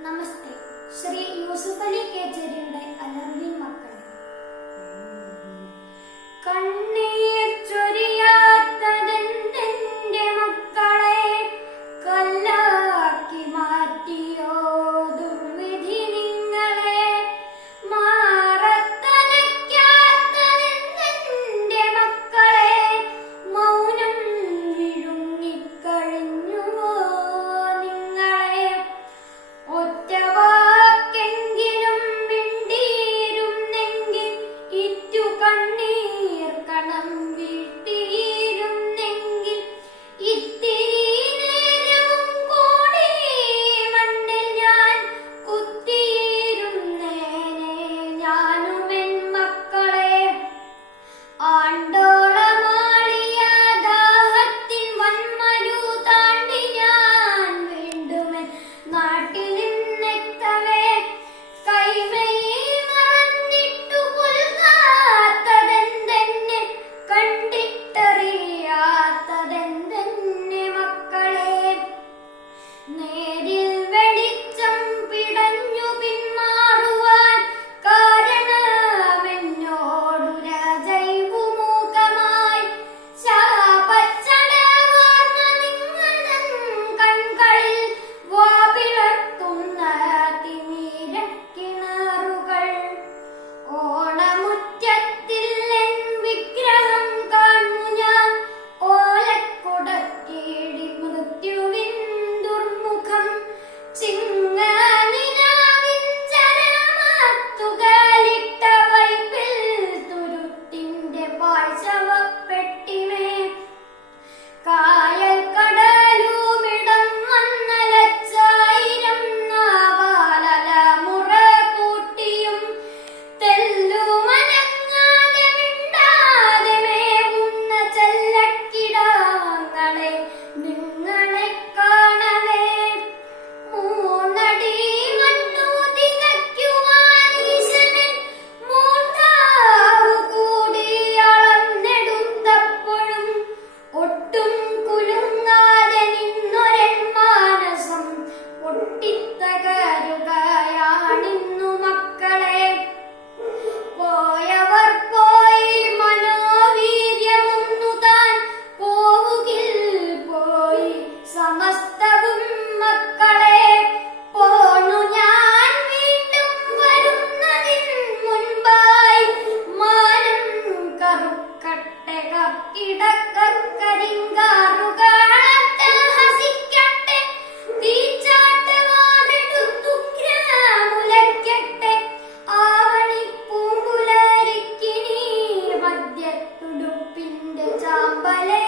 നമസ്തേ. ശ്രീ യൂസുഫ് അലി കേച്ചേരിയുടെ അലർവിൻ മക്കൾ. കണ്ണി Bale.